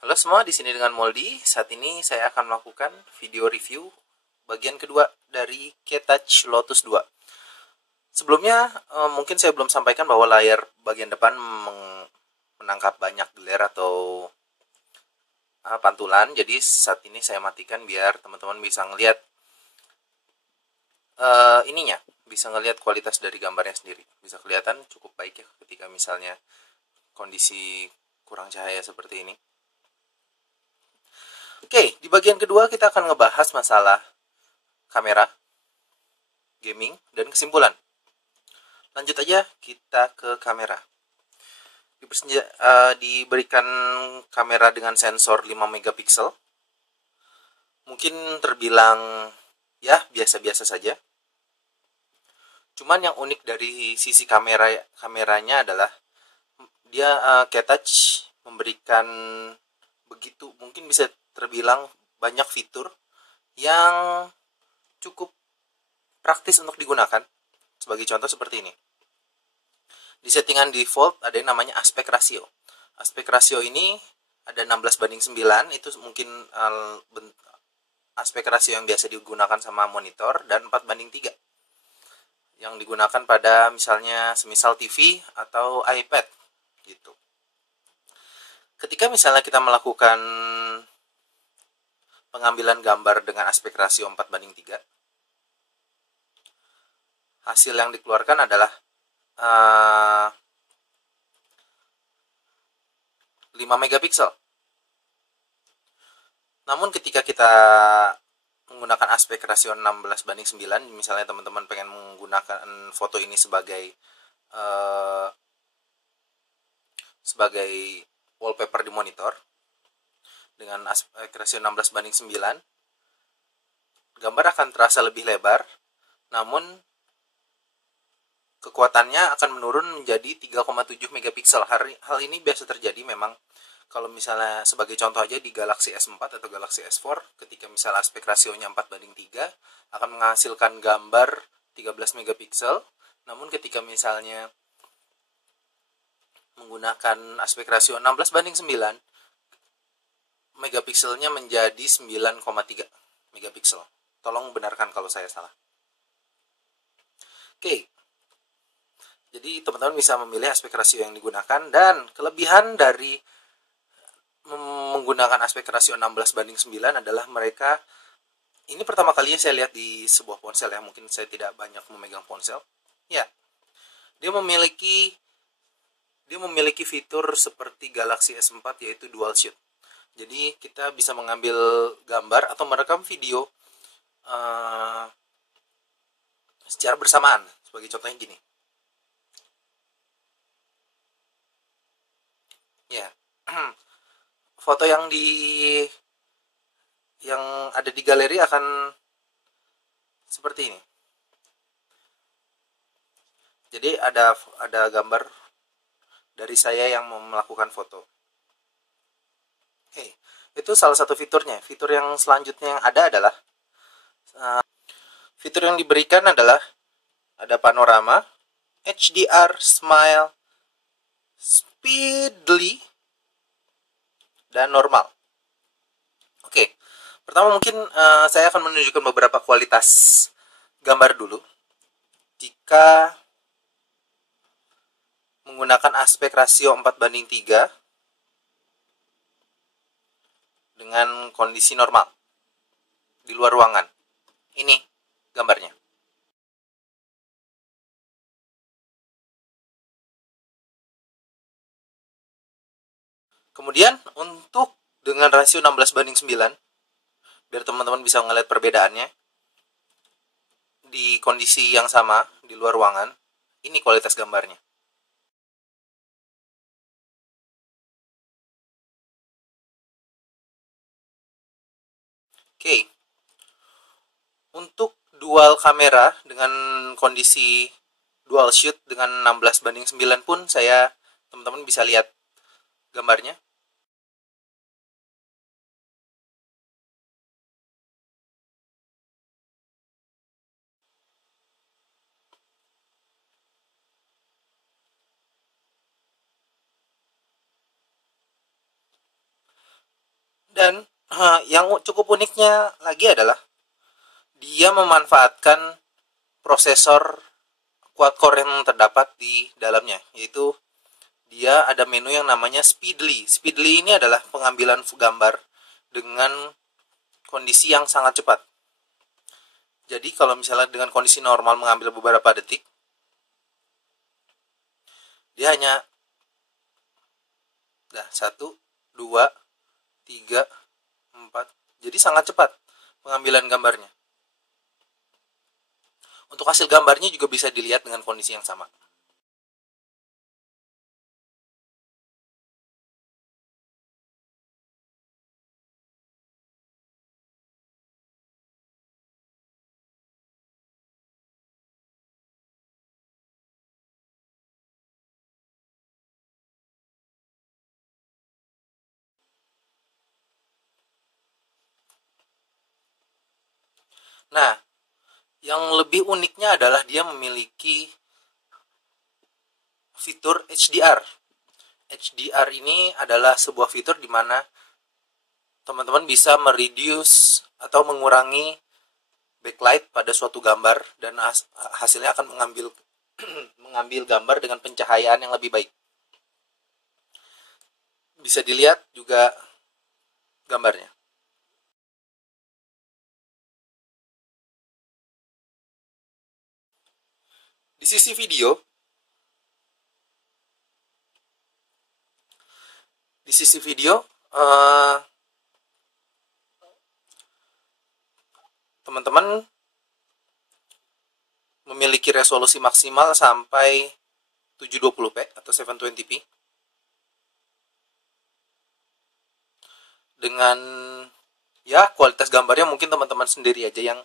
Halo semua, di sini dengan Moldi. Saat ini saya akan melakukan video review bagian kedua dari K-Touch Lotus 2. Sebelumnya, mungkin saya belum sampaikan bahwa layar bagian depan menangkap banyak glare atau pantulan. Jadi saat ini saya matikan biar teman-teman bisa ngelihat ininya, bisa ngelihat kualitas dari gambarnya sendiri. Bisa kelihatan cukup baik ya ketika misalnya kondisi kurang cahaya seperti ini. Oke, di bagian kedua kita akan ngebahas masalah kamera, gaming, dan kesimpulan. Lanjut aja kita ke kamera. Diberikan kamera dengan sensor 5 megapiksel. Mungkin terbilang ya biasa-biasa saja. Cuman yang unik dari sisi kameranya adalah dia K-Touch memberikan begitu mungkin bisa terbilang banyak fitur yang cukup praktis untuk digunakan. Sebagai contoh seperti ini. Di settingan default ada yang namanya aspek rasio. Aspek rasio ini ada 16:9, itu mungkin aspek rasio yang biasa digunakan sama monitor, dan 4:3 yang digunakan pada misalnya semisal TV atau iPad gitu. Ketika misalnya kita melakukan pengambilan gambar dengan aspek rasio 4:3, hasil yang dikeluarkan adalah 5 megapiksel. Namun ketika kita menggunakan aspek rasio 16:9, misalnya teman-teman pengen menggunakan foto ini sebagai wallpaper di monitor dengan aspek rasio 16:9, gambar akan terasa lebih lebar, namun kekuatannya akan menurun menjadi 3,7 megapiksel. Hal ini biasa terjadi memang kalau misalnya sebagai contoh aja di Galaxy S4 atau Galaxy S4, ketika misalnya aspek rasionya 4:3 akan menghasilkan gambar 13 megapiksel. Namun ketika misalnya menggunakan aspek rasio 16:9, megapikselnya menjadi 9,3 megapiksel. Tolong benarkan kalau saya salah. Oke. Jadi teman-teman bisa memilih aspek rasio yang digunakan, dan kelebihan dari menggunakan aspek rasio 16:9 adalah mereka, ini pertama kalinya saya lihat di sebuah ponsel ya, mungkin saya tidak banyak memegang ponsel. Ya, dia memiliki fitur seperti Galaxy S4, yaitu dual shoot. Jadi kita bisa mengambil gambar atau merekam video secara bersamaan. Sebagai contohnya gini. Ya. Foto yang ada di galeri akan seperti ini. Jadi ada gambar dari saya yang melakukan foto. Oke, itu salah satu fiturnya. Fitur yang selanjutnya yang ada adalah fitur yang diberikan adalah ada panorama, HDR, smile, speedly, dan normal. Oke, pertama mungkin saya akan menunjukkan beberapa kualitas gambar dulu. Jika menggunakan aspek rasio 4:3 dengan kondisi normal di luar ruangan. Ini gambarnya. Kemudian untuk dengan rasio 16:9, biar teman-teman bisa ngeliat perbedaannya di kondisi yang sama di luar ruangan, ini kualitas gambarnya. Oke, untuk dual kamera dengan kondisi dual shoot dengan 16:9 pun teman-teman bisa lihat gambarnya. Dan yang cukup uniknya lagi adalah dia memanfaatkan prosesor quad-core yang terdapat di dalamnya, yaitu dia ada menu yang namanya Speedly. Speedly ini adalah pengambilan gambar dengan kondisi yang sangat cepat. Jadi kalau misalnya dengan kondisi normal mengambil beberapa detik, dia hanya 1, 2, 3, 4. Jadi sangat cepat pengambilan gambarnya. Untuk hasil gambarnya juga bisa dilihat dengan kondisi yang sama. Nah, yang lebih uniknya adalah dia memiliki fitur HDR. HDR ini adalah sebuah fitur di mana teman-teman bisa mereduce atau mengurangi backlight pada suatu gambar dan hasilnya akan mengambil gambar dengan pencahayaan yang lebih baik. Bisa dilihat juga gambarnya. Di sisi video, teman-teman memiliki resolusi maksimal sampai 720p atau 720p dengan ya kualitas gambarnya mungkin teman-teman sendiri aja yang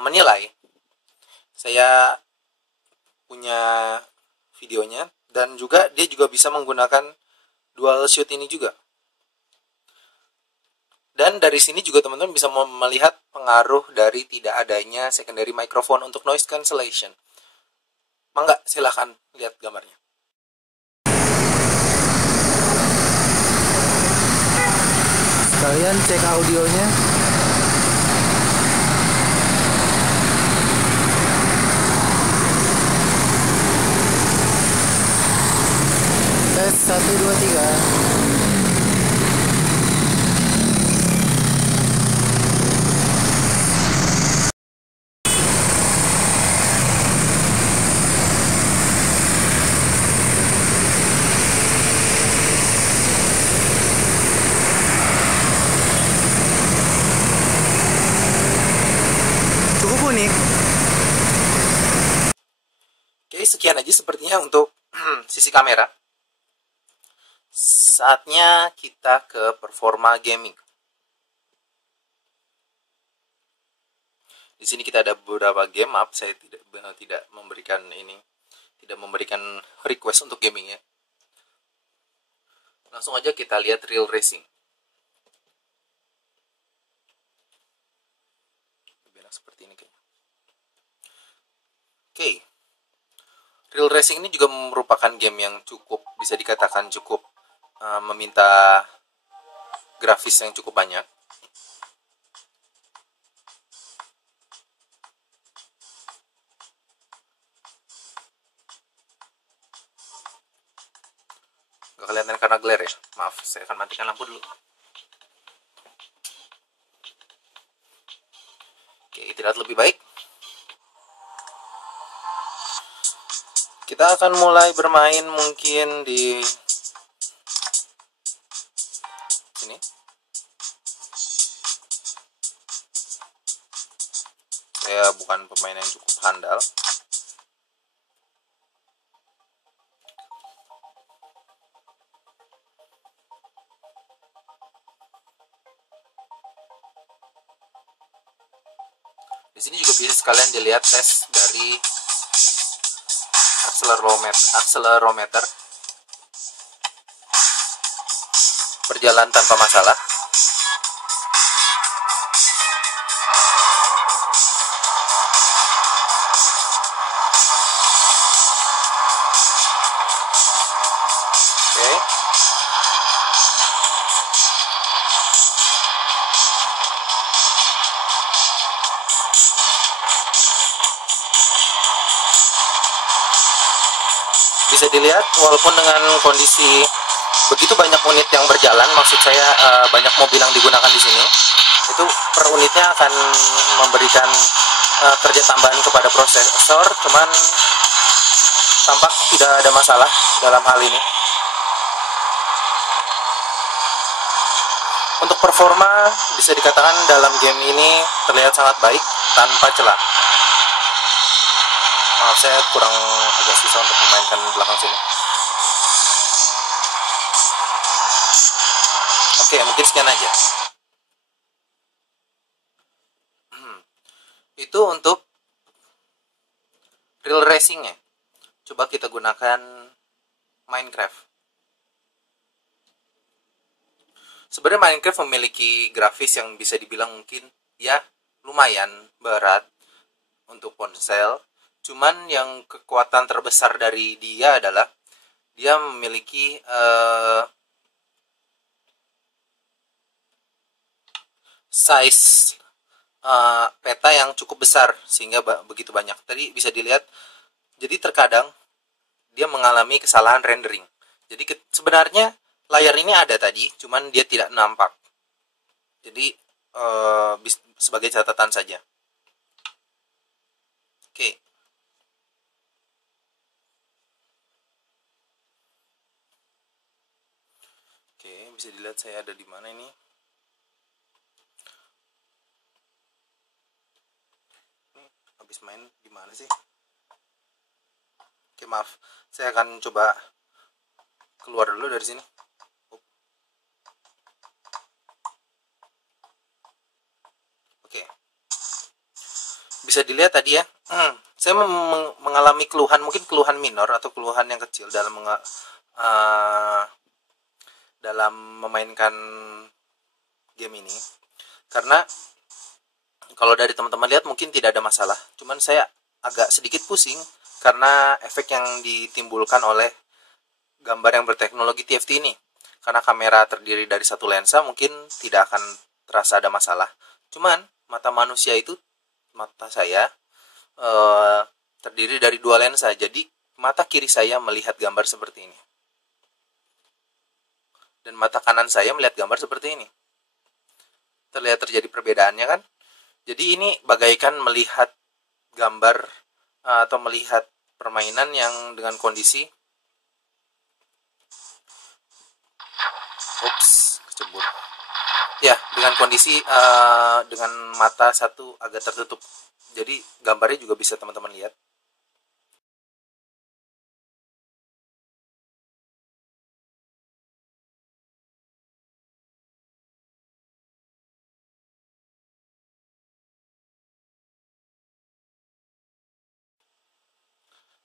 menilai. Saya punya videonya dan juga dia juga bisa menggunakan dual shoot ini juga. Dan dari sini juga teman-teman bisa melihat pengaruh dari tidak adanya secondary microphone untuk noise cancellation. Mangga, silahkan lihat gambarnya. Kalian cek audionya. Tes 1, 2, 3. Unik. Oke, sekian aja sepertinya untuk sisi kamera. Saatnya kita ke performa gaming. Di sini kita ada beberapa game, maaf saya tidak memberikan request untuk gaming ya. Langsung aja kita lihat Real Racing. Seperti ini kayaknya. Oke. Real Racing ini juga merupakan game yang bisa dikatakan cukup meminta grafis yang cukup banyak. Gak kelihatan karena glare ya. Maaf, saya akan matikan lampu dulu. Oke, terlihat lebih baik. Kita akan mulai bermain mungkin di sini. Saya bukan pemain yang cukup handal. Di sini juga bisa sekalian dilihat tes dari accelerometer berjalan tanpa masalah. Oke. bisa dilihat walaupun dengan kondisi begitu banyak unit yang berjalan, maksud saya banyak mobil yang digunakan di sini, itu per unitnya akan memberikan kerja tambahan kepada prosesor, cuman tampak tidak ada masalah dalam hal ini. Untuk performa bisa dikatakan dalam game ini terlihat sangat baik tanpa celah. Maaf, saya kurang agak susah untuk memainkan belakang sini. Oke, mungkin sekian aja. Itu untuk real racingnya. Coba kita gunakan Minecraft. Sebenarnya Minecraft memiliki grafis yang bisa dibilang mungkin ya lumayan berat untuk ponsel. Cuman yang kekuatan terbesar dari dia adalah dia memiliki size peta yang cukup besar sehingga begitu banyak. Tadi bisa dilihat, jadi terkadang dia mengalami kesalahan rendering. Jadi sebenarnya layar ini ada tadi, cuman dia tidak nampak. Jadi sebagai catatan saja. Oke. Oke, bisa dilihat saya ada di mana ini. Habis main di mana sih? Oke, maaf. Saya akan coba keluar dulu dari sini. Oke. Bisa dilihat tadi ya. Saya mengalami keluhan, mungkin keluhan minor atau keluhan yang kecil dalam memainkan game ini. Karena kalau dari teman-teman lihat mungkin tidak ada masalah. Cuman saya agak sedikit pusing karena efek yang ditimbulkan oleh gambar yang berteknologi TFT ini. Karena kamera terdiri dari satu lensa, mungkin tidak akan terasa ada masalah. Cuman mata manusia itu, mata saya terdiri dari dua lensa. Jadi mata kiri saya melihat gambar seperti ini. Dan mata kanan saya melihat gambar seperti ini. Terlihat terjadi perbedaannya kan? Jadi ini bagaikan melihat gambar atau melihat permainan yang dengan kondisi kecebur. Ya, dengan kondisi dengan mata satu agak tertutup. Jadi gambarnya juga bisa teman-teman lihat.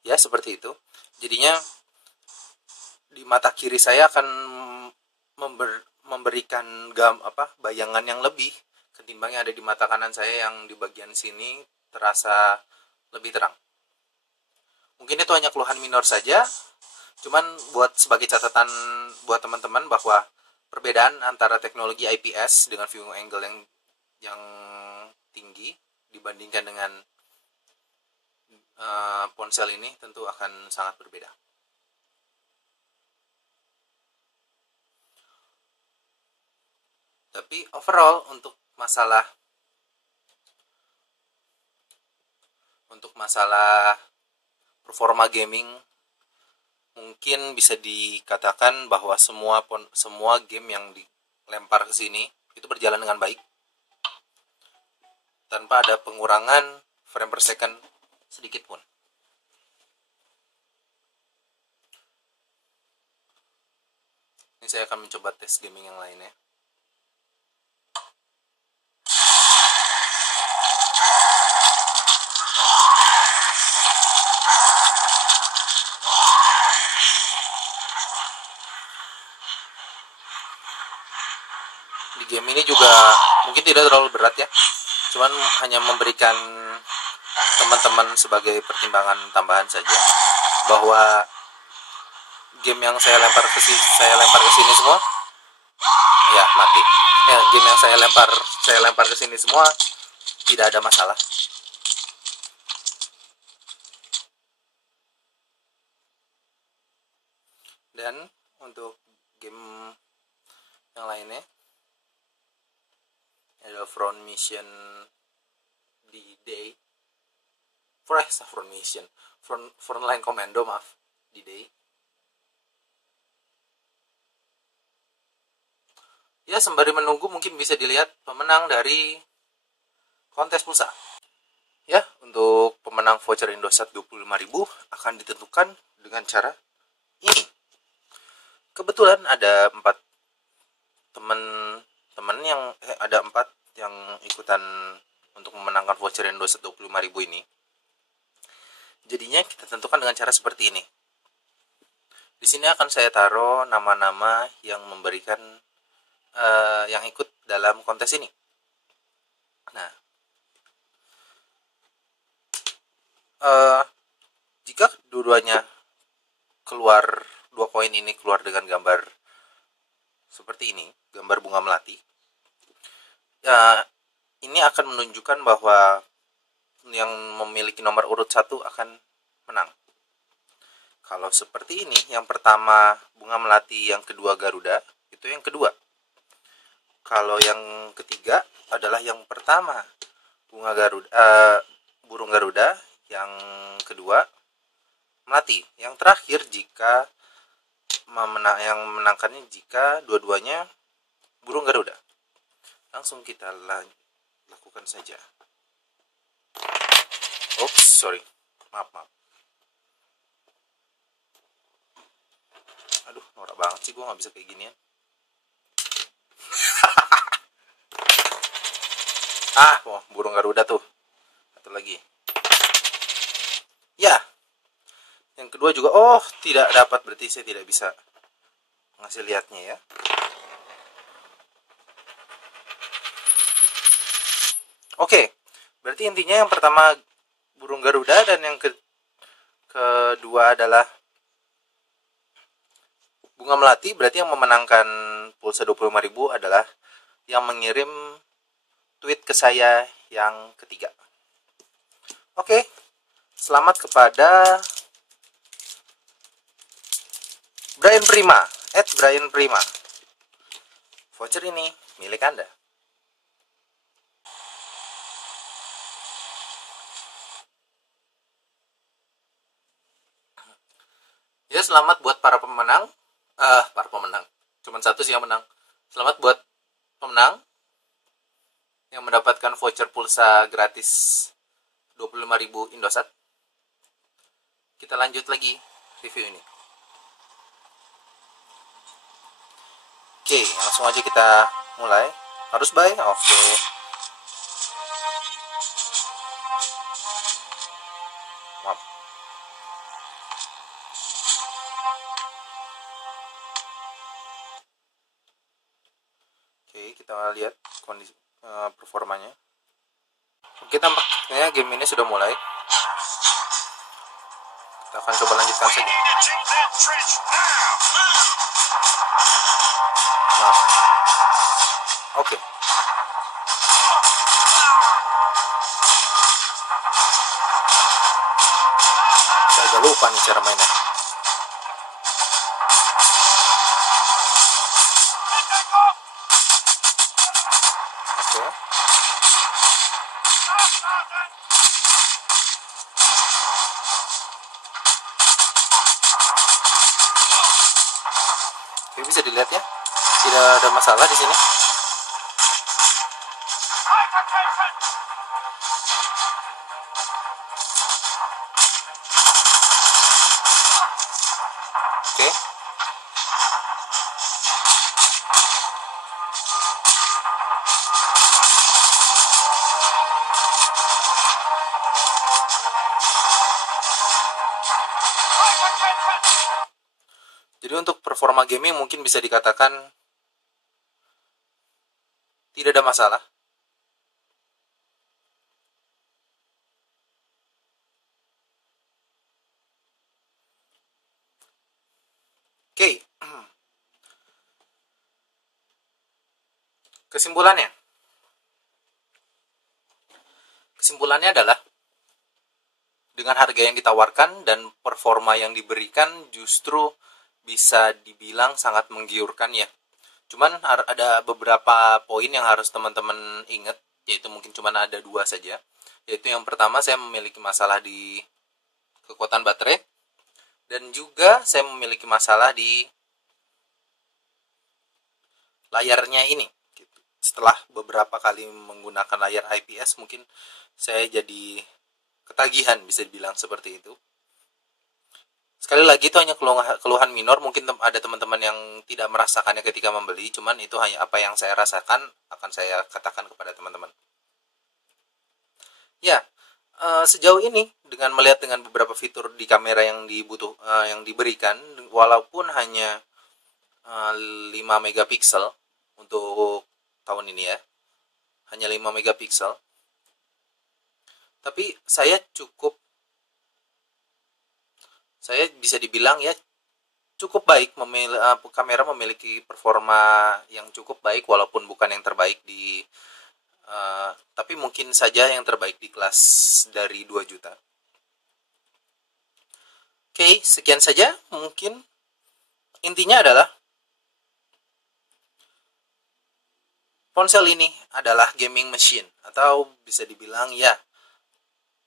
Ya, seperti itu. Jadinya di mata kiri saya akan memberikan bayangan yang lebih ketimbang yang ada di mata kanan saya yang di bagian sini terasa lebih terang. Mungkin itu hanya keluhan minor saja, cuman buat sebagai catatan buat teman-teman bahwa perbedaan antara teknologi IPS dengan viewing angle yang tinggi dibandingkan dengan ponsel ini tentu akan sangat berbeda. Tapi overall untuk masalah performa gaming mungkin bisa dikatakan bahwa semua game yang dilempar ke sini itu berjalan dengan baik tanpa ada pengurangan frame per second sedikit pun. Ini saya akan mencoba tes gaming yang lainnya. Di game ini juga mungkin tidak terlalu berat ya, cuman hanya memberikan teman-teman sebagai pertimbangan tambahan saja bahwa game yang saya lempar ke sini semua ya mati. Game yang saya lempar ke sini semua tidak ada masalah. Dan untuk game yang lainnya adalah Front Mission D-Day. Front Mission, Frontline Commando, maaf, D-Day. Ya, sembari menunggu mungkin bisa dilihat pemenang dari kontes pulsa. Ya, untuk pemenang voucher Indosat 25.000 akan ditentukan dengan cara ini. Kebetulan ada 4 teman-teman yang ada 4 yang ikutan untuk memenangkan voucher Indosat 25.000 ini. Jadinya kita tentukan dengan cara seperti ini. Di sini akan saya taruh nama-nama yang memberikan yang ikut dalam kontes ini. Nah, jika dua-duanya keluar, 2 koin ini keluar dengan gambar seperti ini, gambar bunga melati, ini akan menunjukkan bahwa yang memiliki nomor urut 1 akan menang. Kalau seperti ini, yang pertama bunga melati, yang kedua Garuda, itu yang kedua. Kalau yang ketiga adalah yang pertama bunga Garuda, burung Garuda, yang kedua melati. Yang terakhir jika yang menangkannya jika dua-duanya burung Garuda. Langsung kita lakukan saja. Oops, sorry. Maaf. Aduh, norak banget sih, gue gak bisa kayak ginian. Burung Garuda tuh. Satu lagi. Ya. Yang kedua juga, tidak dapat, berarti saya tidak bisa ngasih lihatnya ya. Oke, berarti intinya yang pertama burung Garuda dan yang kedua adalah bunga melati. Berarti yang memenangkan pulsa 25.000 adalah yang mengirim tweet ke saya yang ketiga. Oke, selamat kepada Brian Prima, @BrianPrima. Voucher ini milik Anda. Ya, selamat buat para pemenang. Cuman satu sih yang menang. Selamat buat pemenang yang mendapatkan voucher pulsa gratis 25.000 Indosat. Kita lanjut lagi review ini. Oke, langsung aja kita mulai. Harus buy? Oke. Maaf. Oke, kita lihat kondisi performanya. Oke, tampaknya game ini sudah mulai. Kita akan coba lanjutkan saja. Nah, oke. Saya agak lupa nih cara mainnya. Oke. Oke, bisa dilihat ya. Tidak ada masalah di sini. Oke. Jadi untuk performa gaming mungkin bisa dikatakan tidak ada masalah. Oke. Kesimpulannya adalah dengan harga yang ditawarkan dan performa yang diberikan justru bisa dibilang sangat menggiurkan ya. Cuman ada beberapa poin yang harus teman-teman ingat, yaitu mungkin cuman ada dua saja. Yaitu yang pertama, saya memiliki masalah di kekuatan baterai, dan juga saya memiliki masalah di layarnya ini. Setelah beberapa kali menggunakan layar IPS, mungkin saya jadi ketagihan, bisa dibilang seperti itu. Sekali lagi, itu hanya keluhan minor. Mungkin ada teman-teman yang tidak merasakannya ketika membeli, cuman itu hanya apa yang saya rasakan, akan saya katakan kepada teman-teman. Ya, sejauh ini dengan melihat dengan beberapa fitur di kamera yang yang diberikan, walaupun hanya 5 megapiksel untuk tahun ini ya, hanya 5 megapiksel, tapi saya bisa dibilang ya cukup baik. Kamera memiliki performa yang cukup baik, walaupun bukan yang terbaik tapi mungkin saja yang terbaik di kelas dari 2 juta. Oke, sekian saja. Mungkin intinya adalah ponsel ini adalah gaming machine, atau bisa dibilang ya,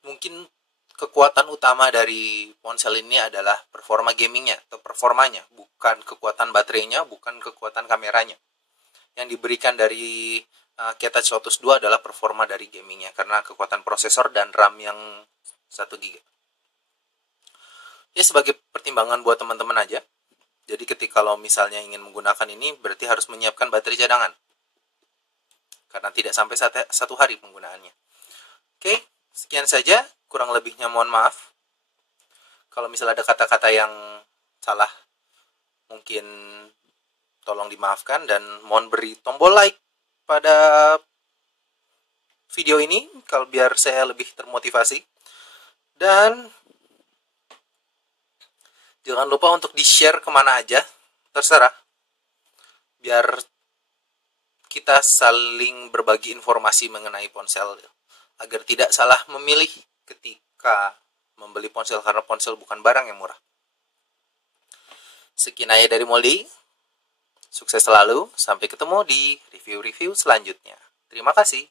mungkin kekuatan utama dari ponsel ini adalah performa gamingnya atau performanya, bukan kekuatan baterainya, bukan kekuatan kameranya. Yang diberikan dari Ketouch Lotus 2 adalah performa dari gamingnya, karena kekuatan prosesor dan RAM yang 1 GB. Ya, sebagai pertimbangan buat teman-teman aja. Jadi ketika kalau misalnya ingin menggunakan ini, berarti harus menyiapkan baterai cadangan, karena tidak sampai 1 hari penggunaannya. Oke, sekian saja. Kurang lebihnya mohon maaf. Kalau misalnya ada kata-kata yang salah, mungkin tolong dimaafkan, dan mohon beri tombol like pada video ini kalau biar saya lebih termotivasi. Dan jangan lupa untuk di-share kemana aja, terserah, biar kita saling berbagi informasi mengenai ponsel, agar tidak salah memilih ketika membeli ponsel, karena ponsel bukan barang yang murah. Sekian aja dari Moldi. Sukses selalu. Sampai ketemu di review-review selanjutnya. Terima kasih.